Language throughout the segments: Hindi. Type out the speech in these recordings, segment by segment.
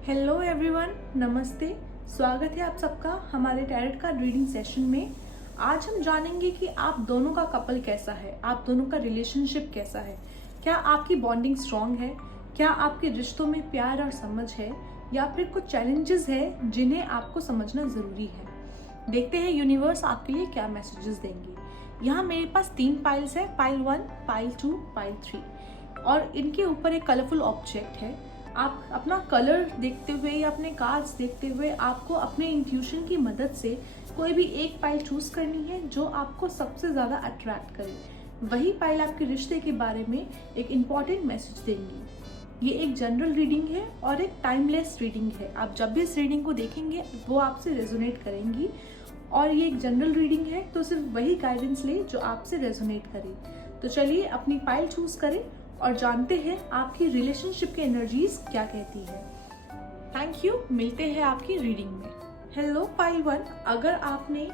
हेलो एवरीवन, नमस्ते। स्वागत है आप सबका हमारे टैरेट कार्ड रीडिंग सेशन में। आज हम जानेंगे कि आप दोनों का कपल कैसा है, आप दोनों का रिलेशनशिप कैसा है। क्या आपकी बॉन्डिंग स्ट्रांग है? क्या आपके रिश्तों में प्यार और समझ है, या फिर कुछ चैलेंजेस है जिन्हें आपको समझना ज़रूरी है। देखते हैं यूनिवर्स आपके लिए क्या मैसेजेस देंगे। यहाँ मेरे पास 3 पाइल्स है, पाइल 1, पाइल 2, पाइल 3, और इनके ऊपर एक कलरफुल ऑब्जेक्ट है। आप अपना कलर देखते हुए या अपने कार्ड्स देखते हुए आपको अपने इंट्यूशन की मदद से कोई भी एक पाइल चूज करनी है जो आपको सबसे ज़्यादा अट्रैक्ट करे। वही पाइल आपके रिश्ते के बारे में एक इम्पॉर्टेंट मैसेज देंगी। ये एक जनरल रीडिंग है और एक टाइमलेस रीडिंग है। आप जब भी इस रीडिंग को देखेंगे वो आपसे रेजोनेट करेंगी, और ये एक जनरल रीडिंग है तो सिर्फ वही गाइडेंस ले जो आपसे रेजोनेट करे। तो चलिए अपनी पाइल चूज करें और जानते हैं आपकी रिलेशनशिप की एनर्जीज क्या कहती है। थैंक यू, मिलते हैं आपकी रीडिंग में। हेलो पाइल 1, अगर आपने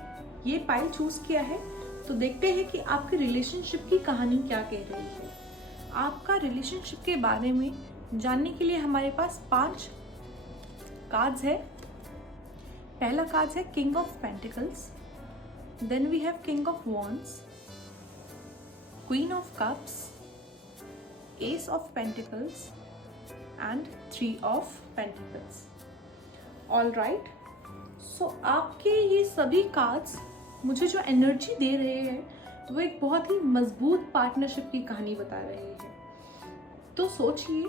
ये पाइल चूज किया है तो देखते हैं कि आपकी रिलेशनशिप की कहानी क्या कह रही है। आपका रिलेशनशिप के बारे में जानने के लिए हमारे पास 5 कार्ड्स है। पहला कार्ड है king of pentacles, then we have king of wands, queen of cups, ace of pentacles and 3 of pentacles. All right, so आपके ये सभी कार्ड्स मुझे जो एनर्जी दे रहे हैं वो एक बहुत ही मजबूत पार्टनरशिप की कहानी बता रहे हैं। तो सोचिए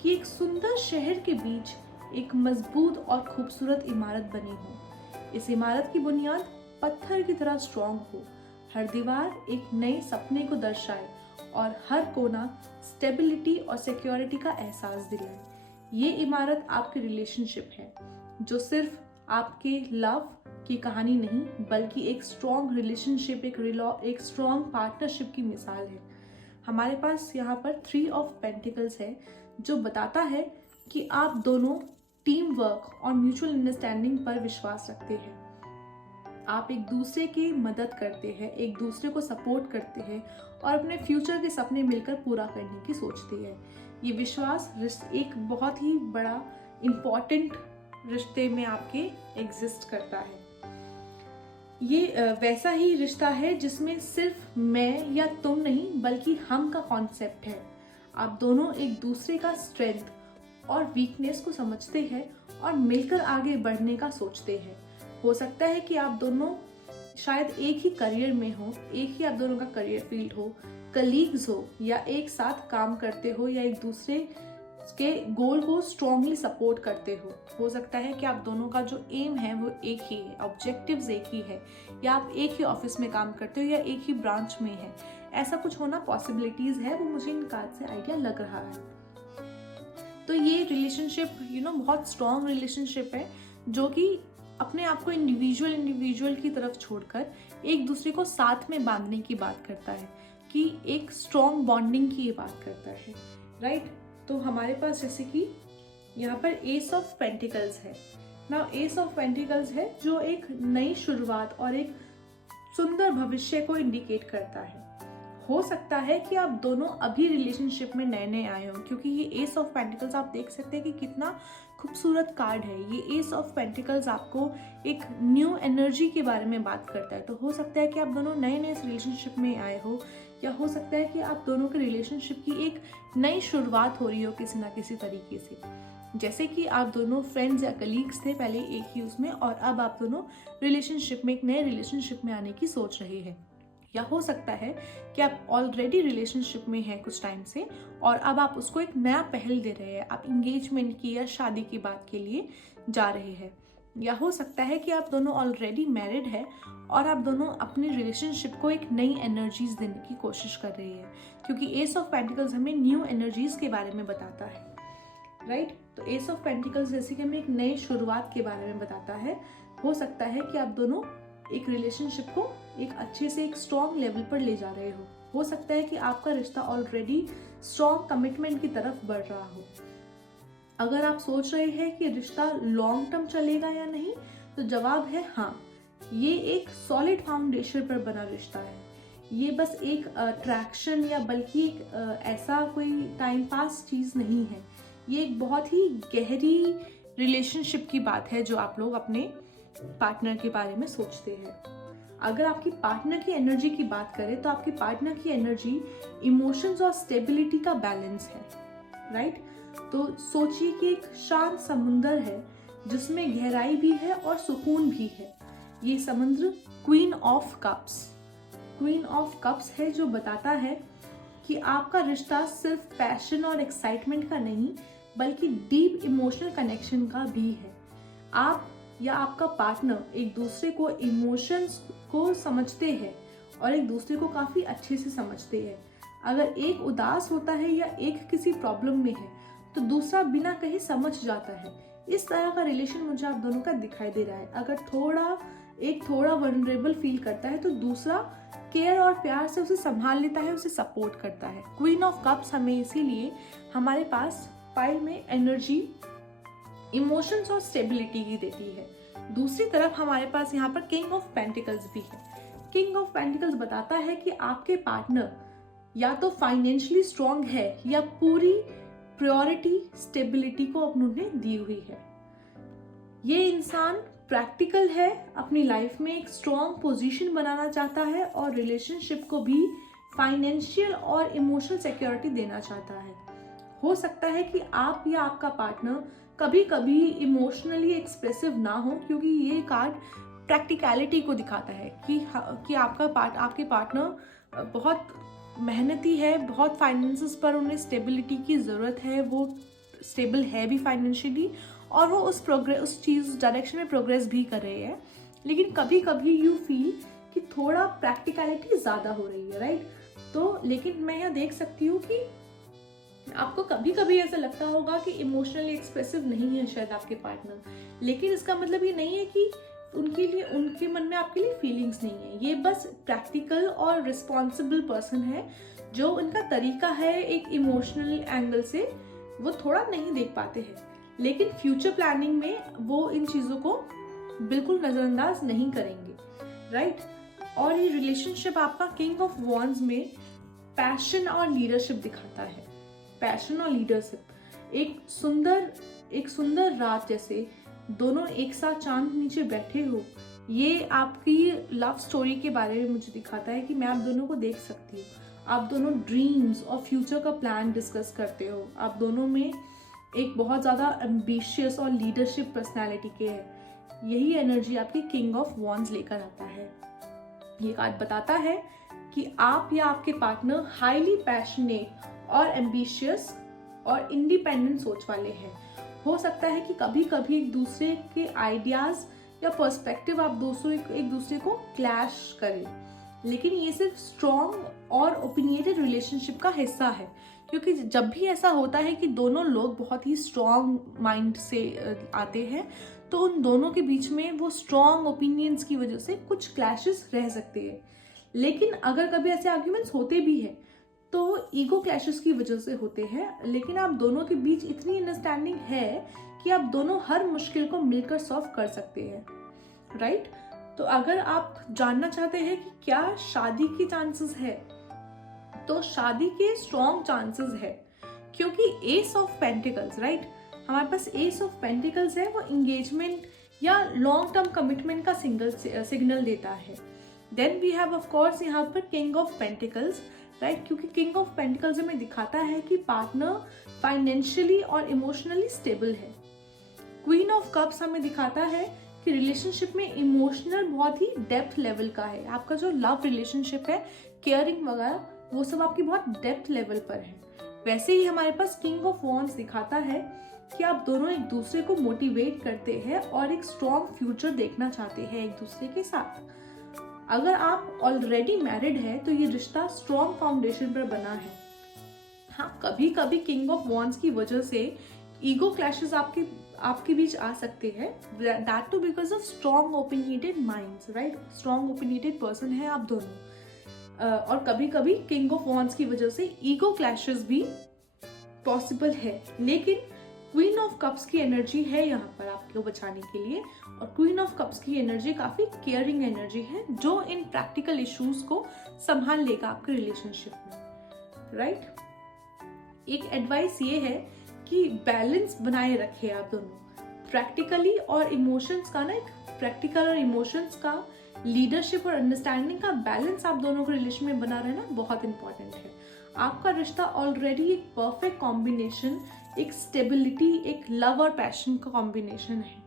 कि एक सुंदर शहर के बीच एक मजबूत और खूबसूरत इमारत बनी हो। इस इमारत की बुनियाद पत्थर की तरह स्ट्रॉन्ग हो, हर दीवार एक नए सपने को दर्शाए और हर कोना स्टेबिलिटी और सिक्योरिटी का एहसास दिलाए। ये इमारत आपकी रिलेशनशिप है, जो सिर्फ आपके लव की कहानी नहीं बल्कि एक स्ट्रॉन्ग रिलेशनशिप, एक स्ट्रॉन्ग पार्टनरशिप की मिसाल है। हमारे पास यहाँ पर 3 ऑफ पेंटिकल्स है, जो बताता है कि आप दोनों टीम वर्क और म्यूचुअल अंडरस्टैंडिंग पर विश्वास रखते हैं। आप एक दूसरे की मदद करते हैं, एक दूसरे को सपोर्ट करते हैं और अपने फ्यूचर के सपने मिलकर पूरा करने की सोचते हैं। ये विश्वास एक बहुत ही बड़ा इम्पॉर्टेंट रिश्ते में आपके एग्जिस्ट करता है। ये वैसा ही रिश्ता है जिसमें सिर्फ मैं या तुम नहीं बल्कि हम का कॉन्सेप्ट है। आप दोनों एक दूसरे का स्ट्रेंथ और वीकनेस को समझते हैं और मिलकर आगे बढ़ने का सोचते हैं। हो सकता है कि आप दोनों शायद एक ही करियर में हो, एक ही आप दोनों का करियर फील्ड हो, कलीग्स हो, या एक साथ काम करते हो, या एक दूसरे के गोल को स्ट्रांगली सपोर्ट करते हो सकता है कि आप दोनों का जो एम है वो एक ही है, ऑब्जेक्टिव्स एक ही है, या आप एक ही ऑफिस में काम करते हो या एक ही ब्रांच में है। ऐसा कुछ होना पॉसिबिलिटीज है, वो मुझे इन कार्ड से आइडिया लग रहा है। तो ये रिलेशनशिप बहुत स्ट्रॉन्ग रिलेशनशिप है, जो कि अपने आप को इंडिविजुअल की तरफ छोड़कर एक दूसरे को साथ में बांधने की बात करता है, कि एक स्ट्रॉन्ग बॉन्डिंग की ये बात करता है। राइट, तो हमारे पास जैसे कि यहाँ पर एस ऑफ पेंटिकल्स है ना। एस ऑफ पेंटिकल्स है जो एक नई शुरुआत और एक सुंदर भविष्य को इंडिकेट करता है। हो सकता है कि आप दोनों अभी रिलेशनशिप में नए नए आए हो, क्योंकि ये एस ऑफ पेंटिकल्स आप देख सकते हैं कि कितना खूबसूरत कार्ड है। ये एस ऑफ पेंटिकल्स आपको एक न्यू एनर्जी के बारे में बात करता है। तो हो सकता है कि आप दोनों नए नए रिलेशनशिप में आए हो, या हो सकता है कि आप दोनों के रिलेशनशिप की एक नई शुरुआत हो रही हो किसी ना किसी तरीके से। जैसे कि आप दोनों फ्रेंड्स या कलीग्स थे पहले एक ही उसमें, और अब आप दोनों रिलेशनशिप में, एक नए रिलेशनशिप में आने की सोच रहे हैं। या हो सकता है कि आप ऑलरेडी रिलेशनशिप में हैं कुछ टाइम से और अब आप उसको एक नया पहल दे रहे हैं, आप इंगेजमेंट की या शादी की बात के लिए जा रहे हैं। या हो सकता है कि आप दोनों ऑलरेडी मैरिड है और आप दोनों अपनी रिलेशनशिप को एक नई एनर्जीज देने की कोशिश कर रही है, क्योंकि एस ऑफ पेंटिकल्स हमें न्यू एनर्जीज के बारे में बताता है। राइट, तो एस ऑफ पेंटिकल्स जैसे कि हमें एक नई शुरुआत के बारे में बताता है। हो सकता है कि आप दोनों एक रिलेशनशिप को एक अच्छे से एक स्ट्रॉन्ग लेवल पर ले जा रहे हो सकता है कि आपका रिश्ता ऑलरेडी स्ट्रॉन्ग कमिटमेंट की तरफ बढ़ रहा हो। अगर आप सोच रहे हैं कि रिश्ता लॉन्ग टर्म चलेगा या नहीं, तो जवाब है हाँ। ये एक सॉलिड फाउंडेशन पर बना रिश्ता है। ये बस एक अट्रैक्शन या बल्कि एक ऐसा कोई टाइम पास चीज़ नहीं है। ये एक बहुत ही गहरी रिलेशनशिप की बात है जो आप लोग अपने पार्टनर के बारे में सोचते हैं। अगर आपकी पार्टनर की एनर्जी की बात करें तो आपकी पार्टनर की एनर्जी इमोशंस और स्टेबिलिटी का बैलेंस है, राइट। तो सोचिए कि एक शांत समुंदर है जिसमें गहराई भी है और सुकून भी है। ये समुद्र क्वीन ऑफ कप्स है जो बताता है कि आपका रिश्ता सिर्फ पैशन और एक्साइटमेंट का नहीं बल्कि डीप इमोशनल कनेक्शन का भी है। आप या आपका पार्टनर एक दूसरे को इमोशंस को समझते हैं और एक दूसरे को काफी अच्छे से समझते हैं। अगर एक उदास होता है या एक किसी प्रॉब्लम में है तो दूसरा बिना कहे समझ जाता है। इस तरह का रिलेशन मुझे आप दोनों का दिखाई दे रहा है। अगर एक थोड़ा वल्नरेबल फील करता है तो दूसरा केयर और प्यार से उसे संभाल लेता है, उसे सपोर्ट करता है। क्वीन ऑफ कप्स हमें इसीलिए हमारे पास पाइल में एनर्जी, इमोशंस और स्टेबिलिटी की देती है। दूसरी तरफ हमारे पास यहाँ पर किंग ऑफ पेंटिकल्स भी है। किंग ऑफ पेंटिकल्स बताता है कि आपके पार्टनर या तो फाइनेंशियली स्ट्रांग है या पूरी प्रायोरिटी स्टेबिलिटी को उन्होंने दी हुई है। ये इंसान प्रैक्टिकल है, अपनी लाइफ में एक स्ट्रांग पोजीशन बनाना चाहता है और रिलेशनशिप को भी फाइनेंशियल और इमोशनल सिक्योरिटी देना चाहता है। हो सकता है कि आप या आपका पार्टनर कभी कभी इमोशनली एक्सप्रेसिव ना हो, क्योंकि ये कार्ड प्रैक्टिकलिटी को दिखाता है कि आपके पार्टनर बहुत मेहनती है, बहुत फाइनेंसेस पर उन्हें स्टेबिलिटी की ज़रूरत है, वो स्टेबल है भी फाइनेंशियली और वो उस चीज़ डायरेक्शन में प्रोग्रेस भी कर रहे हैं। लेकिन कभी कभी यू फील कि थोड़ा प्रैक्टिकलिटी ज़्यादा हो रही है, राइट। तो लेकिन मैं यहाँ देख सकती हूँ कि आपको कभी कभी ऐसा लगता होगा कि इमोशनली एक्सप्रेसिव नहीं है शायद आपके पार्टनर, लेकिन इसका मतलब ये नहीं है कि उनके मन में आपके लिए फीलिंग्स नहीं है। ये बस प्रैक्टिकल और रिस्पॉन्सिबल पर्सन है जो उनका तरीका है एक इमोशनल एंगल से वो थोड़ा नहीं देख पाते हैं, लेकिन फ्यूचर प्लानिंग में वो इन चीज़ों को बिल्कुल नज़रअंदाज नहीं करेंगे, राइट। और ये रिलेशनशिप आपका किंग ऑफ वॉन्ड्स में पैशन और लीडरशिप दिखाता है। पैशन और लीडरशिप एक सुंदर रात जैसे दोनों एक साथ चांद नीचे बैठे हो, ये आपकी लव स्टोरी के बारे में मुझे दिखाता है कि मैं आप दोनों को देख सकती हूँ। आप दोनों ड्रीम्स और फ्यूचर का प्लान डिस्कस करते हो। आप दोनों में एक बहुत ज़्यादा एम्बिशियस और लीडरशिप पर्सनालिटी के है। यही एनर्जी आपकी किंग ऑफ वॉन्ड्स लेकर आता है। ये कार्ड बताता है कि आप या आपके पार्टनर हाईली पैशनेट और एम्बिशियस और इंडिपेंडेंट सोच वाले हैं। हो सकता है कि कभी कभी एक दूसरे के आइडियाज या पर्सपेक्टिव आप एक दूसरे को क्लैश करें, लेकिन ये सिर्फ स्ट्रॉन्ग और ओपिनियटेड रिलेशनशिप का हिस्सा है। क्योंकि जब भी ऐसा होता है कि दोनों लोग बहुत ही स्ट्रॉन्ग माइंड से आते हैं तो उन दोनों के बीच में वो स्ट्रॉन्ग ओपिनियंस की वजह से कुछ क्लैशेस रह सकते हैं। लेकिन अगर कभी ऐसे आर्ग्यूमेंट्स होते भी हैं तो ईगो क्लैशेस की वजह से होते हैं, लेकिन आप दोनों के बीच इतनी अंडरस्टैंडिंग है कि आप दोनों हर मुश्किल को मिलकर सॉल्व कर सकते हैं, राइट। तो अगर आप जानना चाहते हैं कि क्या शादी की चांसेस है, तो शादी के स्ट्रॉन्ग चांसेस है, क्योंकि एस ऑफ पेंटिकल्स, राइट, हमारे पास एस ऑफ पेंटिकल्स है, वो एंगेजमेंट या लॉन्ग टर्म कमिटमेंट का सिग्नल देता है। Then we have of course यहाँ पर किंग ऑफ पेंटिकल्स, राइट, क्योंकि किंग ऑफ पेंटिकल्स हमें दिखाता है कि पार्टनर फाइनेंशियली और इमोशनली स्टेबल है। क्वीन ऑफ कप्स हमें दिखाता है कि रिलेशनशिप में इमोशनल बहुत ही डेप्थ लेवल का है। आपका जो लव रिलेशनशिप है, केयरिंग वगैरह, वो सब आपकी बहुत डेप्थ लेवल पर है। वैसे ही हमारे पास किंग ऑफ वॉन्ड्स दिखाता है कि आप दोनों एक दूसरे को मोटिवेट करते हैं और एक स्ट्रॉन्ग फ्यूचर देखना चाहते हैं एक दूसरे के साथ। अगर आप ऑलरेडी मैरिड है तो ये रिश्ता स्ट्रॉन्ग फाउंडेशन पर बना है। हाँ, कभी कभी किंग ऑफ वॉन्ड्स की वजह से ईगो क्लैशेस आपके बीच आ सकते हैं, that too because of strong opinionated minds, right. Strong opinionated person है आप दोनों, और कभी कभी किंग ऑफ वॉन्ड्स की वजह से ईगो क्लैशेस भी पॉसिबल है। लेकिन क्वीन ऑफ कप्स की एनर्जी है यहाँ पर आपको बचाने के लिए, और क्वीन ऑफ कप्स की एनर्जी काफी केयरिंग एनर्जी है जो इन प्रैक्टिकल इश्यूज को संभाल लेगा आपके रिलेशनशिप में, राइट। एक एडवाइस ये है कि बैलेंस बनाए रखें आप दोनों, प्रैक्टिकली और इमोशंस का ना, एक प्रैक्टिकल और इमोशंस का लीडरशिप और अंडरस्टैंडिंग का बैलेंस आप दोनों के रिलेशन में बना रहना बहुत इंपॉर्टेंट है। आपका रिश्ता ऑलरेडी एक परफेक्ट कॉम्बिनेशन, एक स्टेबिलिटी, एक लव और पैशन का कॉम्बिनेशन है,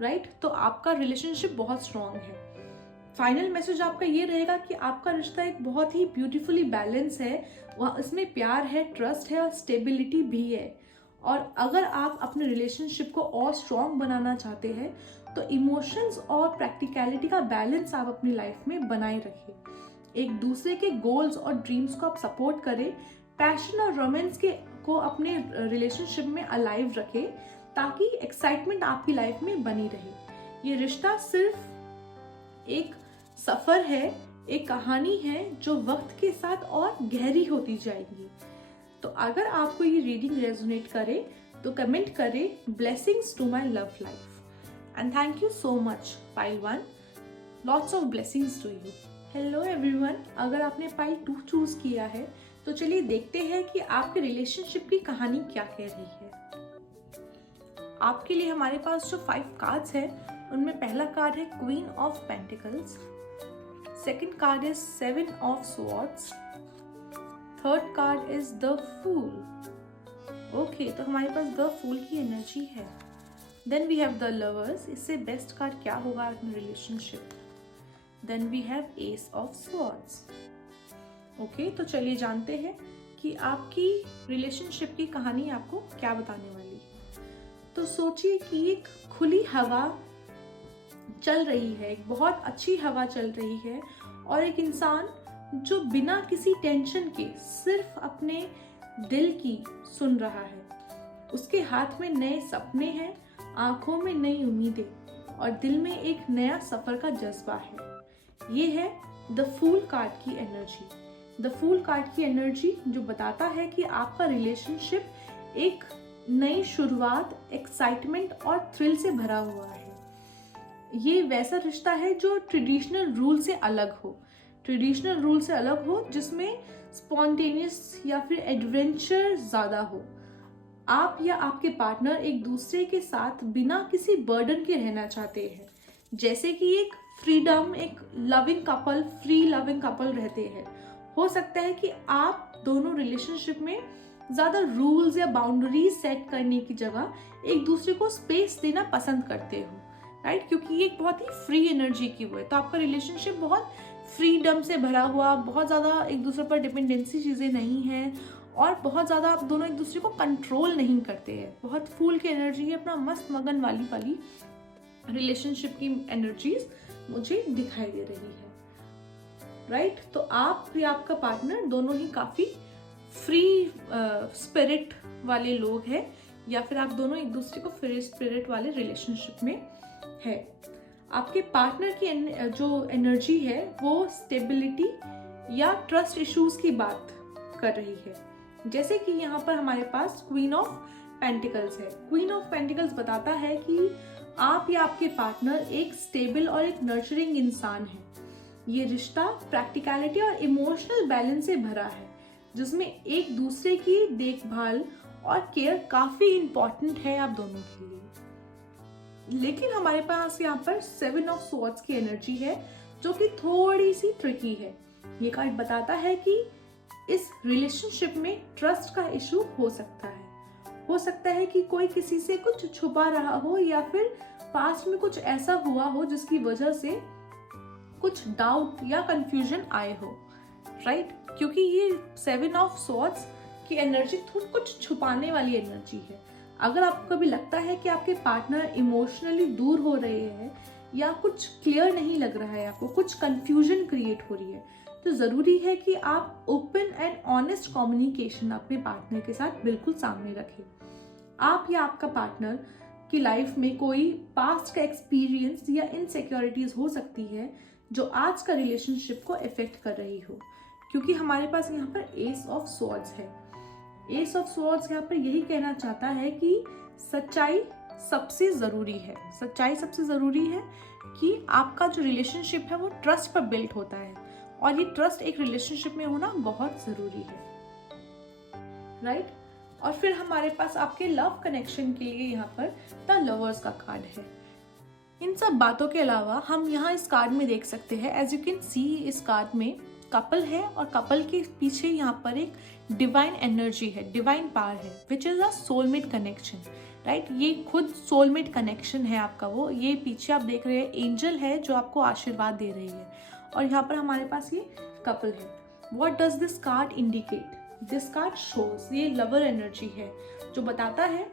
राइट? तो आपका रिलेशनशिप बहुत स्ट्रांग है। फाइनल मैसेज आपका ये रहेगा कि आपका रिश्ता एक बहुत ही ब्यूटीफुली बैलेंस है, वहाँ इसमें प्यार है, ट्रस्ट है और स्टेबिलिटी भी है। और अगर आप अपने रिलेशनशिप को और स्ट्रॉन्ग बनाना चाहते हैं तो इमोशंस और प्रैक्टिकलिटी का बैलेंस आप अपनी लाइफ में बनाए रखें। एक दूसरे के गोल्स और ड्रीम्स को आप सपोर्ट करें, पैशन और रोमांस को अपने रिलेशनशिप में अलाइव रखें ताकि एक्साइटमेंट आपकी लाइफ में बनी रहे। ये रिश्ता सिर्फ एक सफ़र है, एक कहानी है जो वक्त के साथ और गहरी होती जाएगी। तो अगर आपको ये रीडिंग रेजोनेट करे तो कमेंट करें blessings to my love life and thank you so much pile 1, lots of blessings to you. Hello everyone, अगर आपने पाइल 2 चूज किया है तो चलिए देखते हैं कि आपके रिलेशनशिप की कहानी क्या कह रही है। आपके लिए हमारे पास जो 5 कार्ड्स है उनमें पहला कार्ड है queen of pentacles, second card is 7 of swords, third card is the fool. Okay, तो हमारे पास द फूल की एनर्जी है। Then we have the lovers, इससे बेस्ट कार्ड क्या होगा in relationship. Then we have ace of swords. Okay, तो चलिए जानते हैं कि आपकी रिलेशनशिप की कहानी आपको क्या बताने वाली है। तो सोचिए कि एक खुली हवा चल रही है, एक बहुत अच्छी हवा चल रही है और एक इंसान जो बिना किसी टेंशन के सिर्फ अपने दिल की सुन रहा है। उसके हाथ में नए सपने हैं, आंखों में नई उम्मीदें और दिल में एक नया सफर का जज्बा है। ये है द फूल कार्ड की एनर्जी। द फूल कार्ड की एनर्जी जो बताता है कि आपका रिलेशनशिप एक नई शुरुआत, एक्साइटमेंट और थ्रिल से भरा हुआ है। ये वैसा रिश्ता है जो ट्रेडिशनल रूल से अलग हो, जिसमें स्पॉन्टेनियस या फिर एडवेंचर ज़्यादा हो। आप या आपके पार्टनर एक दूसरे के साथ बिना किसी बर्डन के रहना चाहते हैं, जैसे कि एक फ्रीडम, एक loving couple, free loving couple रहते हैं। हो सकता है कि आप दोनों रिलेशनशिप में ज़्यादा रूल्स या बाउंड्रीज सेट करने की जगह एक दूसरे को स्पेस देना पसंद करते हो, राइट? क्योंकि ये एक बहुत ही फ्री एनर्जी की वो है। तो आपका रिलेशनशिप बहुत फ्रीडम से भरा हुआ, बहुत ज़्यादा एक दूसरे पर डिपेंडेंसी चीज़ें नहीं है और बहुत ज़्यादा आप दोनों एक दूसरे को कंट्रोल नहीं करते हैं। बहुत फूल की एनर्जी है, अपना मस्त मगन वाली रिलेशनशिप की एनर्जीज मुझे दिखाई दे रही है, राइट? तो आप या आपका पार्टनर दोनों ही काफ़ी फ्री स्पिरिट वाले लोग हैं या फिर आप दोनों एक दूसरे को फ्री स्पिरिट वाले रिलेशनशिप में है। आपके पार्टनर की जो एनर्जी है वो स्टेबिलिटी या ट्रस्ट इश्यूज की बात कर रही है। जैसे कि यहाँ पर हमारे पास क्वीन ऑफ पेंटिकल्स है। क्वीन ऑफ पेंटिकल्स बताता है कि आप या आपके पार्टनर एक स्टेबल और एक नर्चरिंग इंसान है। ये रिश्ता प्रैक्टिकलिटी और इमोशनल बैलेंस से भरा है, जिसमें एक दूसरे की देखभाल और केयर काफी इंपॉर्टेंट है आप दोनों के लिए। लेकिन हमारे पास यहाँ पर 7 ऑफ स्वॉर्ड्स की एनर्जी है जो कि थोड़ी सी ट्रिकी है। ये कार्ड बताता है कि इस रिलेशनशिप में ट्रस्ट का इशू हो सकता है। हो सकता है कि कोई किसी से कुछ छुपा रहा हो या फिर पास्ट में कुछ ऐसा हुआ हो जिसकी वजह से कुछ डाउट या कंफ्यूजन आए हो, राइट? क्योंकि ये 7 ऑफ स्वॉर्ड्स की एनर्जी थोड़ी कुछ छुपाने वाली एनर्जी है। अगर आपको कभी लगता है कि आपके पार्टनर इमोशनली दूर हो रहे हैं या कुछ क्लियर नहीं लग रहा है, आपको कुछ कंफ्यूजन क्रिएट हो रही है, तो ज़रूरी है कि आप ओपन एंड ऑनेस्ट कम्युनिकेशन अपने पार्टनर के साथ बिल्कुल सामने रखें। आप या आपका पार्टनर की लाइफ में कोई पास्ट का एक्सपीरियंस या इनसिक्योरिटीज हो सकती है जो आज का रिलेशनशिप को इफेक्ट कर रही हो, क्योंकि हमारे पास यहाँ पर एस ऑफ स्वॉर्ड्स है। एस ऑफ स्वॉर्ड्स यहाँ पर यही कहना चाहता है कि सच्चाई सबसे ज़रूरी है। सच्चाई सबसे ज़रूरी है कि आपका जो रिलेशनशिप है वो ट्रस्ट पर बिल्ट होता है और ये ट्रस्ट एक रिलेशनशिप में होना बहुत ज़रूरी है, राइट? और फिर हमारे पास आपके लव कनेक्शन के लिए यहाँ पर द लवर्स का कार्ड है। इन सब बातों के अलावा हम यहाँ इस कार्ड में देख सकते हैं, एज यू कैन सी इस कार्ड में कपल है और कपल के पीछे यहाँ पर एक डिवाइन एनर्जी है, डिवाइन पावर है, which is a soulmate connection, right. ये खुद सोलमेट कनेक्शन है आपका। वो ये पीछे आप देख रहे हैं एंजल है जो आपको आशीर्वाद दे रही है, और यहाँ पर हमारे पास ये कपल है। What does this card indicate? This card shows, ये लवर एनर्जी है जो बताता है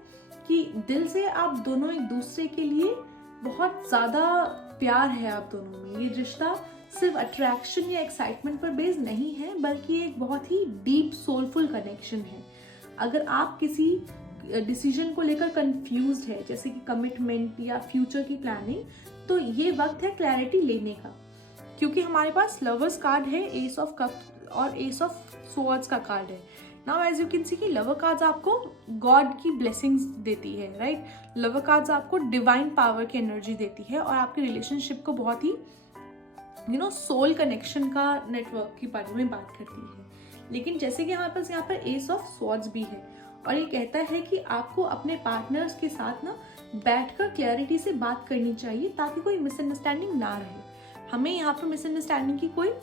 कि दिल से आप दोनों एक दूसरे के लिए बहुत ज़्यादा प्यार है आप दोनों में। ये रिश्ता सिर्फ अट्रैक्शन या एक्साइटमेंट पर बेस्ड नहीं है, बल्कि एक बहुत ही डीप सोलफुल कनेक्शन है। अगर आप किसी डिसीजन को लेकर कंफ्यूज्ड है, जैसे कि कमिटमेंट या फ्यूचर की प्लानिंग, तो ये वक्त है क्लैरिटी लेने का, क्योंकि हमारे पास लवर्स कार्ड है, एस ऑफ कप और एस ऑफ स्वॉर्ड्स का कार्ड है। Now as you can see कि लवर कार्ड्स आपको गॉड की ब्लेसिंग्स देती है, राइट। लवर कार्ड्स आपको डिवाइन पावर की एनर्जी देती है और आपके रिलेशनशिप को बहुत ही सोल कनेक्शन का नेटवर्क के बारे में बात करती है। लेकिन जैसे कि हमारे पास यहाँ पर एस ऑफ स्वॉर्ड्स भी है, और ये कहता है कि आपको अपने पार्टनर्स के साथ ना बैठकर क्लैरिटी से बात करनी चाहिए ताकि कोई मिसअंडरस्टैंडिंग ना रहे। हमें यहाँ पर मिसअंडरस्टैंडिंग की कोई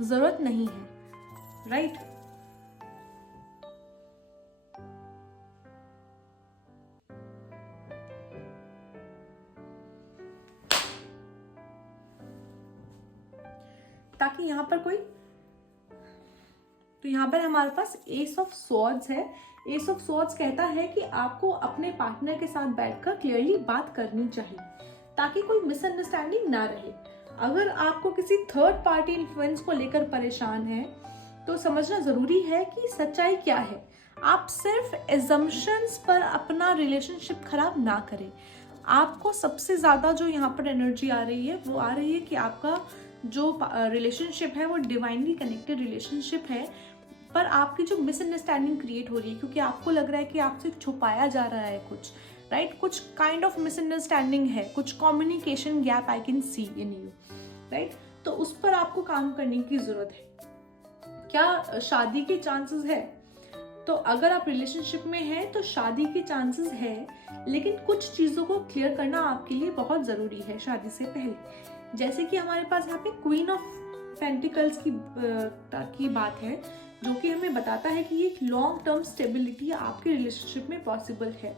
जरूरत नहीं है, राइट। ताकि यहाँ पर कोई, तो यहाँ पर हमारे पास एस ऑफ स्वॉर्ड्स है। एस ऑफ स्वॉर्ड्स कहता है कि आपको अपने पार्टनर के साथ बैठकर क्लियरली बात करनी चाहिए ताकि कोई मिसअंडरस्टैंडिंग ना रहे। अगर आपको किसी थर्ड पार्टी इन्फ्लुएंस को लेकर परेशान है तो समझना जरूरी है कि सच्चाई क्या है। आप सिर्फ एजम्पशंस पर अपना रिलेशनशिप खराब ना करें। आपको सबसे ज्यादा जो यहाँ पर एनर्जी आ रही है वो आ रही है कि आपका जो रिलेशनशिप है वो डिवाइनली कनेक्टेड रिलेशनशिप है, पर आपकी जो मिसअंडरस्टैंडिंग क्रिएट हो रही है क्योंकि आपको लग रहा है कि आपसे छुपाया जा रहा है कुछ, राइट। कुछ काइंड ऑफ मिसअंडरस्टैंडिंग है, कुछ communication gap I can see in you, right. तो उस पर आपको काम करने की जरूरत है। क्या शादी के चांसेस है? तो अगर आप रिलेशनशिप में हैं तो शादी के चांसेस है, लेकिन कुछ चीजों को क्लियर करना आपके लिए बहुत जरूरी है शादी से पहले। जैसे कि हमारे पास यहाँ पे क्वीन ऑफ पेंटिकल्स की बात है, जो कि हमें बताता है कि एक लॉन्ग टर्म स्टेबिलिटी आपके रिलेशनशिप में पॉसिबल है।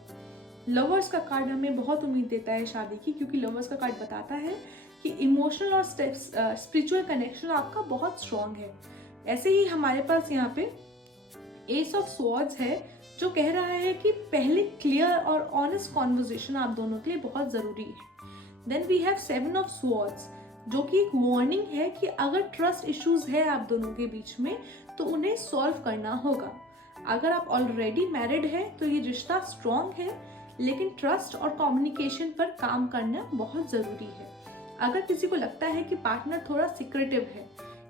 लवर्स का कार्ड हमें बहुत उम्मीद देता है शादी की, क्योंकि लवर्स का कार्ड बताता है कि इमोशनल और स्पिरिचुअल कनेक्शन आपका बहुत स्ट्रॉन्ग है। ऐसे ही हमारे पास यहाँ पे एस ऑफ स्वॉर्ड्स है जो कह रहा है कि पहले क्लियर और ऑनेस्ट कॉन्वर्सेशन आप दोनों के लिए बहुत जरूरी है। Then we have seven of swords जो कि एक वार्निंग है कि अगर ट्रस्ट इश्यूज है आप दोनों के बीच में तो उन्हें सॉल्व करना होगा। अगर आप ऑलरेडी मैरिड है तो ये रिश्ता स्ट्रॉन्ग है, लेकिन ट्रस्ट और कम्युनिकेशन पर काम करना बहुत जरूरी है। अगर किसी को लगता है कि पार्टनर थोड़ा सीक्रेटिव है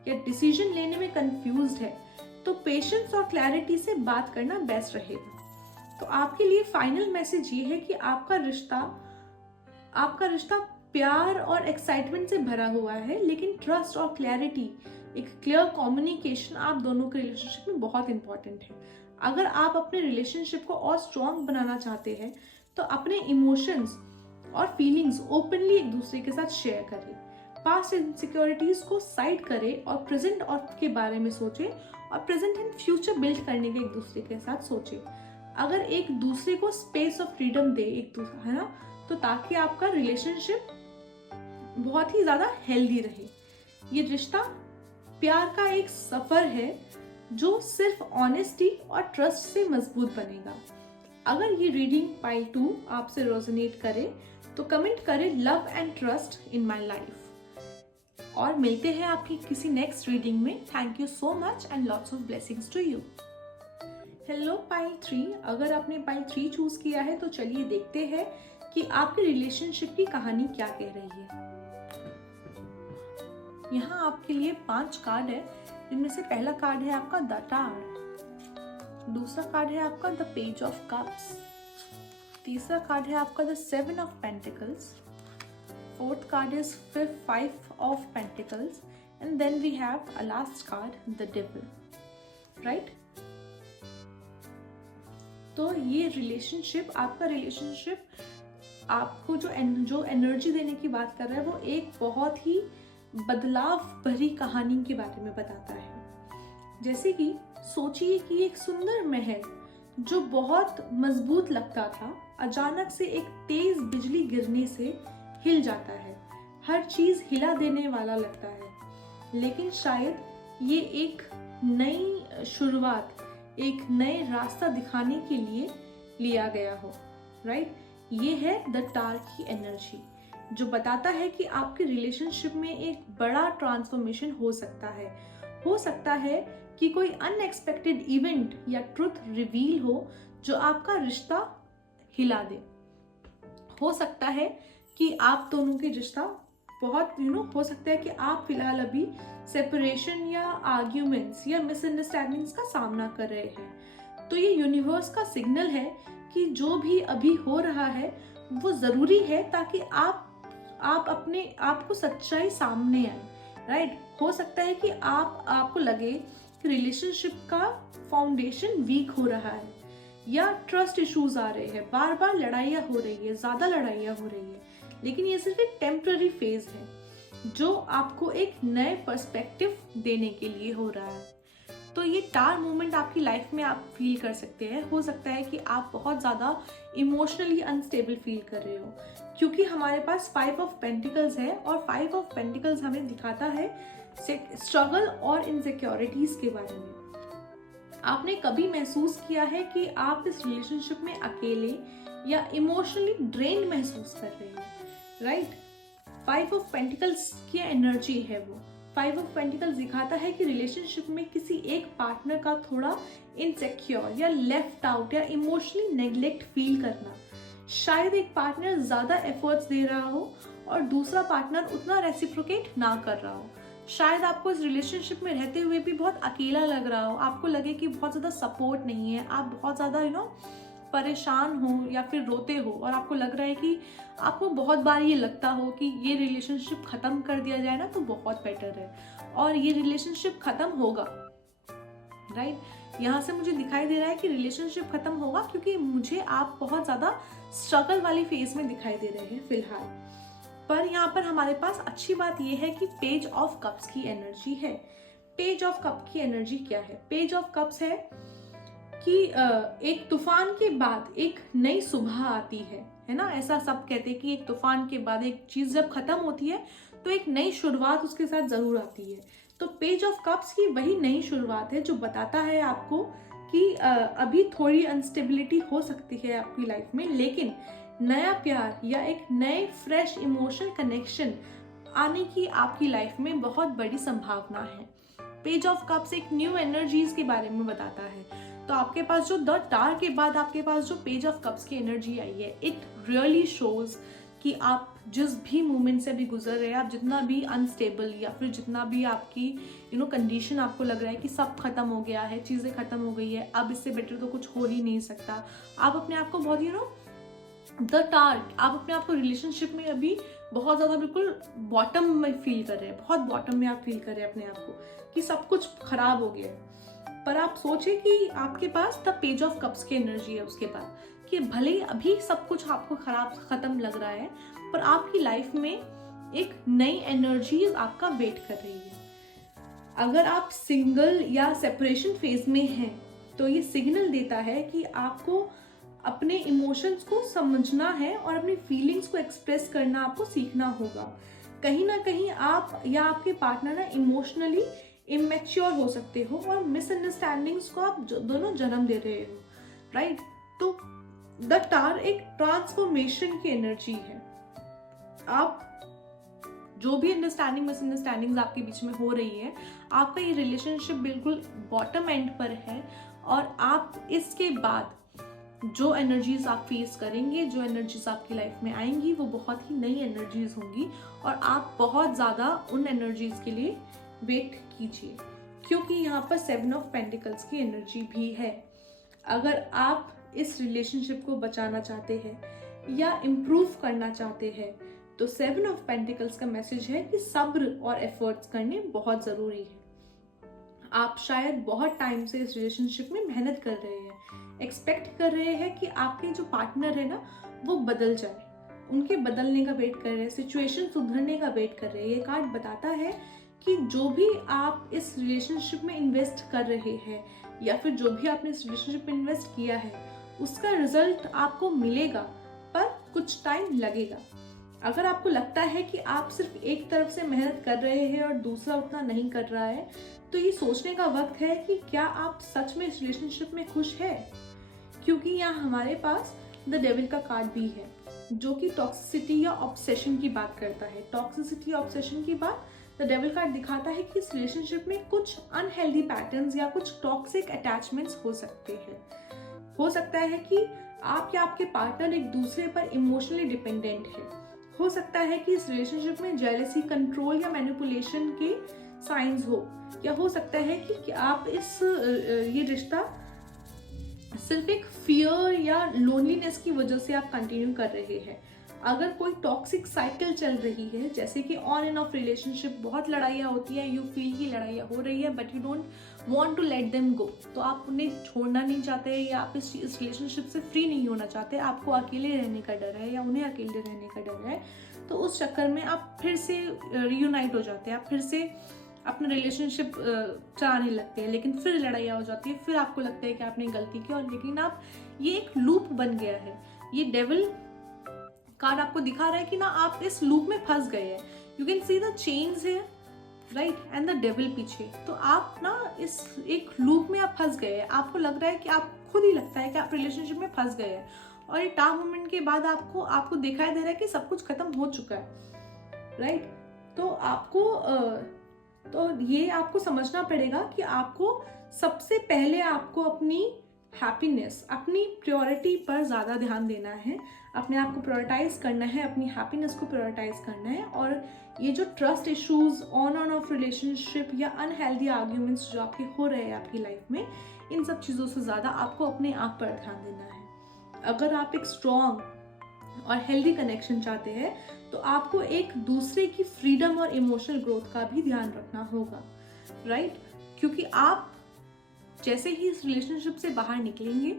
या डिसीजन लेने में कंफ्यूज्ड है तो पेशेंस और क्लैरिटी से बात करना बेस्ट रहेगा। तो आपके लिए फाइनल मैसेज ये है कि आपका रिश्ता प्यार और एक्साइटमेंट से भरा हुआ है, लेकिन ट्रस्ट और क्लैरिटी, एक क्लियर कम्युनिकेशन आप दोनों के रिलेशनशिप में बहुत इंपॉर्टेंट है। अगर आप अपने रिलेशनशिप को और स्ट्रॉन्ग बनाना चाहते हैं तो अपने इमोशंस और फीलिंग्स ओपनली एक दूसरे के साथ शेयर करें। पास्ट इनसिक्योरिटीज को साइड करें और प्रेजेंट और के बारे में सोचें, और प्रेजेंट एंड फ्यूचर बिल्ड करने के एक दूसरे के साथ सोचें। अगर एक दूसरे को स्पेस ऑफ फ्रीडम दे एक दूसरा, है ना, तो ताकि आपका रिलेशनशिप बहुत ही ज्यादा हेल्दी रहे। ये रिश्ता प्यार का एक सफर है जो सिर्फ ऑनेस्टी और ट्रस्ट से मजबूत बनेगा। अगर ये रीडिंग पाइल 2 आपसे रेजोनेट करे तो कमेंट करें love and trust in my life, और मिलते हैं आपकी किसी नेक्स्ट रीडिंग में। Thank you so much and lots of blessings to you. Hello pile 3, अगर आपने पाइल 3 चूज किया है तो चलिए देखते हैं कि आपके रिलेशनशिप की कहानी क्या कह रही है। यहाँ आपके लिए 5 कार्ड है, जिनमें से पहला कार्ड है आपका द टावर, दूसरा कार्ड है आपका द पेज ऑफ कप्स, तीसरा कार्ड है आपका the 7 of pentacles, fourth card is 5 of pentacles, and then we have a last card the devil, right. तो ये रिलेशनशिप, आपका रिलेशनशिप आपको जो एनर्जी देने की बात कर रहा है वो एक बहुत ही बदलाव भरी कहानी के बारे में बताता है। जैसे कि सोचिए कि एक सुंदर महल जो बहुत मजबूत लगता था अचानक से एक तेज बिजली गिरने से हिल जाता है। हर चीज हिला देने वाला लगता है, लेकिन शायद ये एक नई शुरुआत, एक नए रास्ता दिखाने के लिए लिया गया हो, राइट। ये है द टावर की एनर्जी, जो बताता है कि आपके रिलेशनशिप में एक बड़ा ट्रांसफॉर्मेशन हो सकता है। हो सकता है कि कोई अनएक्सपेक्टेड इवेंट या ट्रुथ रिवील हो जो आपका रिश्ता हिला दे। हो सकता है कि आप दोनों के रिश्ता बहुत हो सकता है कि आप फिलहाल अभी सेपरेशन या आर्ग्यूमेंट्स या मिसअंडरस्टैंडिंग्स का सामना कर रहे हैं। तो ये यूनिवर्स का सिग्नल है कि जो भी अभी हो रहा है वो जरूरी है ताकि आप अपने आप को सच्चाई सामने आए, राइट। हो सकता है कि आपको लगे कि रिलेशनशिप का फाउंडेशन वीक हो रहा है या ट्रस्ट इश्यूज आ रहे हैं, बार बार लड़ाइयाँ हो रही है, ज्यादा लड़ाइयाँ हो रही है, लेकिन ये सिर्फ एक टेम्पररी फेज है जो आपको एक नए पर्सपेक्टिव देने के लिए हो रहा है। तो ये टावर मूवमेंट आपकी लाइफ में आप फील कर सकते हैं। हो सकता है कि आप बहुत ज़्यादा इमोशनली अनस्टेबल फील कर रहे हो, क्योंकि हमारे पास 5 ऑफ पेंटिकल्स है और 5 ऑफ पेंटिकल्स हमें दिखाता है स्ट्रगल और इनसिक्योरिटीज के बारे में। आपने कभी महसूस किया है कि आप इस रिलेशनशिप में अकेले या इमोशनली ड्रेन्ड महसूस कर रहे हो, राइट। 5 ऑफ पेंटिकल्स की एनर्जी है वो। 5 ऑफ पेंटिकल्स दिखाता है कि रिलेशनशिप में किसी एक पार्टनर का थोड़ा इनसिक्योर या लेफ्ट आउट या इमोशनली नेग्लेक्ट फील करना। शायद एक पार्टनर ज्यादा एफर्ट्स दे रहा हो और दूसरा पार्टनर उतना रेसिप्रोकेट ना कर रहा हो। शायद आपको इस रिलेशनशिप में रहते हुए भी बहुत अकेला लग रहा हो, आपको लगे कि बहुत ज्यादा सपोर्ट नहीं है, आप बहुत ज्यादा परेशान हो या फिर रोते हो और आपको लग रहा है कि आपको बहुत बार ये लगता हो कि ये रिलेशनशिप खत्म कर दिया जाए ना तो बहुत बेटर है, और ये रिलेशनशिप खत्म होगा, राइट। यहाँ से मुझे दिखाई दे रहा है कि रिलेशनशिप खत्म होगा क्योंकि मुझे आप बहुत ज्यादा स्ट्रगल वाली फेज में दिखाई दे रहे हैं फिलहाल। पर यहाँ पर हमारे पास अच्छी बात यह है कि पेज ऑफ कप्स की एनर्जी है। पेज ऑफ कप की एनर्जी क्या है? पेज ऑफ कप्स है कि एक तूफान के बाद एक नई सुबह आती है ना। ऐसा सब कहते हैं कि एक तूफान के बाद एक चीज जब खत्म होती है तो एक नई शुरुआत उसके साथ जरूर आती है। तो पेज ऑफ कप्स की वही नई शुरुआत है जो बताता है आपको कि अभी थोड़ी अनस्टेबिलिटी हो सकती है आपकी लाइफ में, लेकिन नया प्यार या एक नए फ्रेश इमोशनल कनेक्शन आने की आपकी लाइफ में बहुत बड़ी संभावना है। पेज ऑफ कप्स एक न्यू एनर्जीज के बारे में बताता है। तो आपके पास जो द टावर के बाद आपके पास जो पेज ऑफ कप्स की एनर्जी आई है, इट रियली शोज कि आप जिस भी मोमेंट से भी गुजर रहे हैं, आप जितना भी अनस्टेबल या फिर जितना भी आपकी कंडीशन आपको लग रहा है कि सब खत्म हो गया है, चीजें खत्म हो गई है, अब इससे बेटर तो कुछ हो ही नहीं सकता, आप अपने आप को बहुत द टावर, आप अपने आप को रिलेशनशिप में अभी बहुत ज्यादा बिल्कुल बॉटम में फील कर रहे हैं, बहुत बॉटम में आप फील कर रहे हैं अपने आप को कि सब कुछ खराब हो गया है। पर आप सोचे कि आपके पास द पेज ऑफ कप्स की एनर्जी है उसके बाद, कि भले ही अभी सब कुछ आपको खत्म लग रहा है पर आपकी लाइफ में एक नई एनर्जी आपका वेट कर रही है। अगर आप सिंगल या सेपरेशन फेज में हैं तो ये सिग्नल देता है कि आपको अपने इमोशंस को समझना है और अपनी फीलिंग्स को एक्सप्रेस करना आपको सीखना होगा। कहीं ना कहीं आप या आपके पार्टनर ना इमोशनली इमेच्योर हो सकते हो और मिसअंडरस्टैंडिंग्स को आप दोनों जन्म दे रहे हो, राइट। तो द टावर एक ट्रांसफॉर्मेशन की एनर्जी है। आप जो भी अंडरस्टैंडिंग मिसअंडरस्टैंडिंग्स आपके बीच में हो रही है, आपका ये रिलेशनशिप बिल्कुल बॉटम एंड पर है और आप इसके बाद जो एनर्जीज आप फेस करेंगे, जो एनर्जीज आपकी लाइफ में आएंगी वो बहुत ही नई एनर्जीज होंगी और आप बहुत ज्यादा उन एनर्जीज के लिए वेट कीजिए, क्योंकि यहाँ पर 7 ऑफ पेंटिकल्स की एनर्जी भी है। अगर आप इस रिलेशनशिप को बचाना चाहते हैं या इम्प्रूव करना चाहते हैं तो 7 ऑफ पेंटिकल्स का मैसेज है कि सब्र और एफर्ट्स करने बहुत जरूरी है। आप शायद बहुत टाइम से इस रिलेशनशिप में मेहनत कर रहे हैं, एक्सपेक्ट कर रहे हैं कि आपके जो पार्टनर है ना वो बदल जाए, उनके बदलने का वेट कर रहे हैं, सिचुएशन सुधरने का वेट कर रहे हैं। ये कार्ड बताता है कि जो भी आप इस रिलेशनशिप में इन्वेस्ट कर रहे हैं या फिर जो भी आपने इस रिलेशनशिप में इन्वेस्ट किया है उसका रिजल्ट आपको मिलेगा, पर कुछ टाइम लगेगा। अगर आपको लगता है कि आप सिर्फ एक तरफ से मेहनत कर रहे हैं और दूसरा उतना नहीं कर रहा है, तो ये सोचने का वक्त है कि क्या आप सच में इस रिलेशनशिप में खुश है। क्योंकि यहाँ हमारे पास द डेविल का कार्ड भी है जो कि टॉक्सिसिटी या ऑब्सेशन की बात करता है। टॉक्सिसिटी ऑब्सेशन की बात द डेविल कार्ड दिखाता है कि इस रिलेशनशिप में कुछ अनहेल्दी पैटर्न्स या कुछ टॉक्सिक अटैचमेंट्स हो सकते हैं। हो सकता है कि आप या आपके पार्टनर एक दूसरे पर इमोशनली डिपेंडेंट है। हो सकता है कि इस रिलेशनशिप में जेलसी, कंट्रोल या मैनिपुलेशन के साइंस हो, या हो सकता है कि आप ये रिश्ता सिर्फ एक फियर या लोनलीनेस की वजह से आप कंटिन्यू कर रहे हैं। अगर कोई टॉक्सिक साइकिल चल रही है, जैसे कि ऑन एंड ऑफ रिलेशनशिप, बहुत लड़ाइयाँ होती हैं, यू फील की लड़ाइयाँ हो रही है but you don't want to let them go, तो आप उन्हें छोड़ना नहीं चाहते या आप इस रिलेशनशिप से फ्री नहीं होना चाहते, आपको अकेले रहने का डर है या उन्हें अकेले रहने का डर है, तो उस चक्कर में आप फिर से रियूनाइट हो जाते हैं, आप फिर से अपना रिलेशनशिप चलाने लगते हैं, लेकिन फिर लड़ाइयाँ हो जाती है, फिर आपको लगता है कि आपने गलती की, और लेकिन आप ये एक लूप बन गया है। ये डेविल कार्ड आपको दिखा रहा है कि ना आप इस लूप में फंस गए हैं। You can see the chains है राइट एंड द डेविल पीछे, तो आप ना इस एक लूप में आप फंस गए हैं। आपको लग रहा है कि आप खुद ही लगता है कि आप रिलेशनशिप में फंस गए हैं, और ये टाइम मोमेंट के बाद आपको दिखाई दे रहा है कि सब कुछ खत्म हो चुका है राइट। तो ये आपको समझना पड़ेगा कि आपको सबसे पहले आपको अपनी हैप्पीनेस, अपनी प्रायोरिटी पर ज़्यादा ध्यान देना है, अपने आप को प्रायोरिटाइज करना है, अपनी हैप्पीनेस को प्रायोरिटाइज करना है। और ये जो trust issues, on off relationship या अनहेल्दी आर्ग्यूमेंट्स जो आपके हो रहे हैं आपकी लाइफ में, इन सब चीज़ों से ज़्यादा आपको अपने आप पर ध्यान देना है। अगर आप एक स्ट्रॉन्ग और हेल्दी कनेक्शन चाहते हैं तो आपको एक दूसरे की फ्रीडम और इमोशनल ग्रोथ का भी ध्यान रखना होगा राइट। क्योंकि आप जैसे ही इस रिलेशनशिप से बाहर निकलेंगे,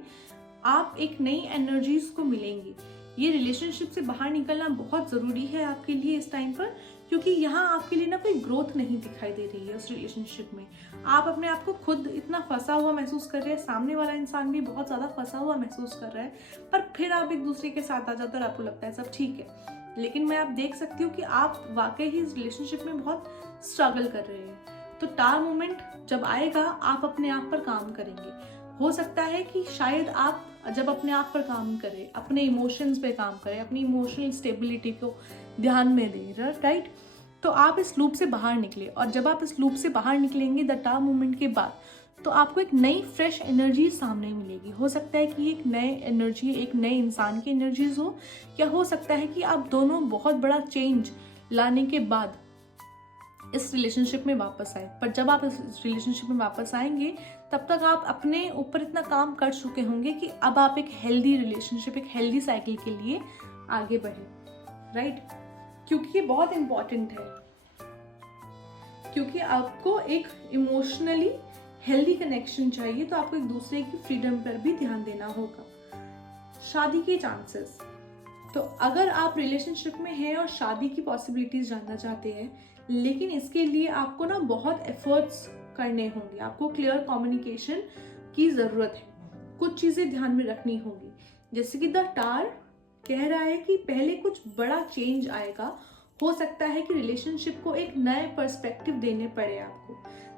आप एक नई एनर्जीज को मिलेंगी। ये रिलेशनशिप से बाहर निकलना बहुत ज़रूरी है आपके लिए इस टाइम पर, क्योंकि यहाँ आपके लिए ना कोई ग्रोथ नहीं दिखाई दे रही है उस रिलेशनशिप में। आप अपने आप को खुद इतना फंसा हुआ महसूस कर रहे हैं, सामने वाला इंसान भी बहुत ज़्यादा फंसा हुआ महसूस कर रहा है, पर फिर आप एक दूसरे के साथ आ जाते हो और आपको लगता है सब ठीक है। लेकिन मैं आप देख सकती हूँ कि आप वाकई ही इस रिलेशनशिप में बहुत स्ट्रगल कर रहे हैं। तो टार मोमेंट जब आएगा आप अपने आप पर काम करेंगे। हो सकता है कि शायद आप जब अपने आप पर काम करें, अपने इमोशंस पे काम करें, अपनी इमोशनल स्टेबिलिटी को ध्यान में दें राइट, तो आप इस लूप से बाहर निकले। और जब आप इस लूप से बाहर निकलेंगे द टार मोमेंट के बाद, तो आपको एक नई फ्रेश एनर्जी सामने मिलेगी। हो सकता है कि एक नए एनर्जी, एक नए इंसान की एनर्जीज हो, या हो सकता है कि आप दोनों बहुत बड़ा चेंज लाने के बाद इस रिलेशनशिप में वापस आए। पर जब आप इस रिलेशनशिप में वापस आएंगे तब तक आप अपने ऊपर इतना काम कर चुके होंगे कि अब आप एक हेल्दी रिलेशनशिप, एक हेल्दी साइकिल के लिए आगे बढ़े राइट। क्योंकि ये बहुत इंपॉर्टेंट है, क्योंकि आपको एक इमोशनली हेल्दी कनेक्शन चाहिए, तो आपको एक दूसरे की फ्रीडम पर भी ध्यान देना होगा। शादी के चांसेस, तो अगर आप रिलेशनशिप में हैं और शादी की पॉसिबिलिटीज जानना चाहते हैं, लेकिन इसके लिए आपको ना बहुत एफर्ट्स करने होंगे, आपको क्लियर कम्युनिकेशन की ज़रूरत है, कुछ चीज़ें ध्यान में रखनी होगी। जैसे कि द टार कह रहा है कि पहले कुछ बड़ा चेंज आएगा, हो सकता है कि रिलेशनशिप को एक नए पर्सपेक्टिव देने पड़े आपको।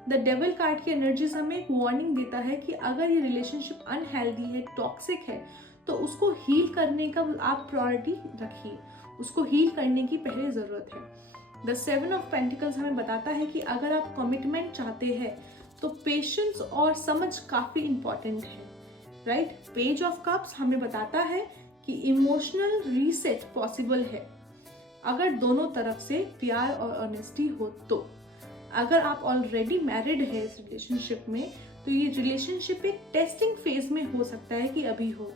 द डेविल कार्ड की एनर्जीज हमें एक वार्निंग देता है कि अगर ये रिलेशनशिप अनहेल्दी है, टॉक्सिक है, तो उसको हील करने का आप प्रायोरिटी रखिए, उसको हील करने की पहले ज़रूरत है। द 7 ऑफ पेंटिकल्स हमें बताता है कि अगर आप कमिटमेंट चाहते हैं तो पेशेंस और समझ काफ़ी इंपॉर्टेंट है राइट। पेज ऑफ कप्स हमें बताता है कि इमोशनल रीसेट पॉसिबल है अगर दोनों तरफ से प्यार और ऑनेस्टी हो। तो अगर आप ऑलरेडी मैरिड है इस रिलेशनशिप में, तो ये रिलेशनशिप एक टेस्टिंग फेज में हो सकता है कि अभी हो।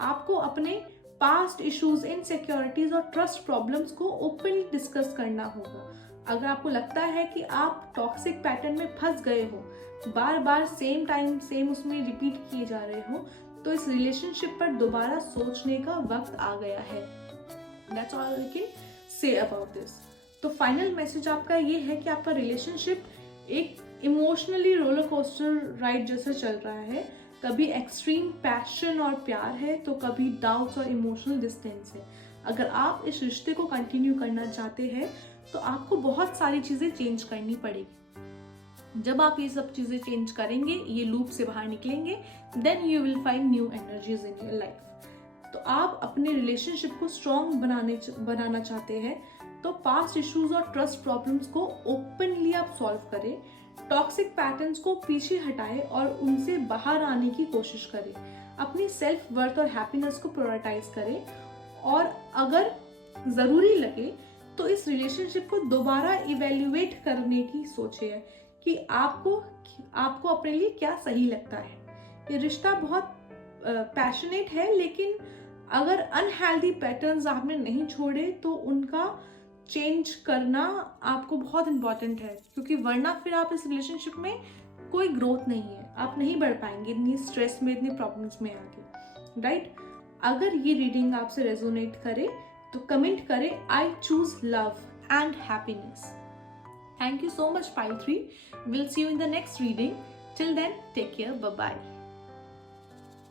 आपको अपने पास्ट इश्यूज, इनसिक्योरिटीज और ट्रस्ट प्रॉब्लम्स को ओपनली डिस्कस करना होगा। अगर आपको लगता है कि आप टॉक्सिक पैटर्न में फंस गए हो, बार बार सेम टाइम सेम उसमें रिपीट किए जा रहे हो, तो इस रिलेशनशिप पर दोबारा सोचने का वक्त आ गया है। That's all I can say about this. तो फाइनल मैसेज आपका ये है कि आपका रिलेशनशिप एक इमोशनली रोलर कोस्टर राइड जैसा चल रहा है। कभी एक्सट्रीम पैशन और प्यार है, तो कभी डाउट्स और इमोशनल डिस्टेंस है। अगर आप इस रिश्ते को कंटिन्यू करना चाहते हैं तो आपको बहुत सारी चीज़ें चेंज करनी पड़ेगी। जब आप ये सब चीज़ें चेंज करेंगे, ये लूप से बाहर निकलेंगे, then you will find new energies in your life. तो आप अपने रिलेशनशिप को स्ट्रॉन्ग बनाना चाहते हैं, तो पास्ट इश्यूज और ट्रस्ट प्रॉब्लम्स को ओपनली आप सॉल्व करें, टॉक्सिक पैटर्न्स को पीछे हटाएं और उनसे बाहर आने की कोशिश करें, अपनी सेल्फ वर्थ और हैप्पीनेस को प्रायोरिटाइज करें, और अगर ज़रूरी लगे तो इस रिलेशनशिप को दोबारा इवेल्युएट करने की सोचें कि आपको अपने लिए क्या सही लगता है। ये रिश्ता बहुत पैशनेट है, लेकिन अगर अनहेल्दी पैटर्न्स आपने नहीं छोड़े तो उनका चेंज करना आपको बहुत इम्पॉर्टेंट है, क्योंकि वरना फिर आप इस रिलेशनशिप में कोई ग्रोथ नहीं है, आप नहीं बढ़ पाएंगे इतनी स्ट्रेस में, इतनी प्रॉब्लम्स में आगे, राइट। अगर ये रीडिंग आपसे रेजोनेट करे तो कमेंट करें, I choose love and happiness. Thank you so much, Pile 3. We'll see you in the next reading. Till then, take care. Bye-bye.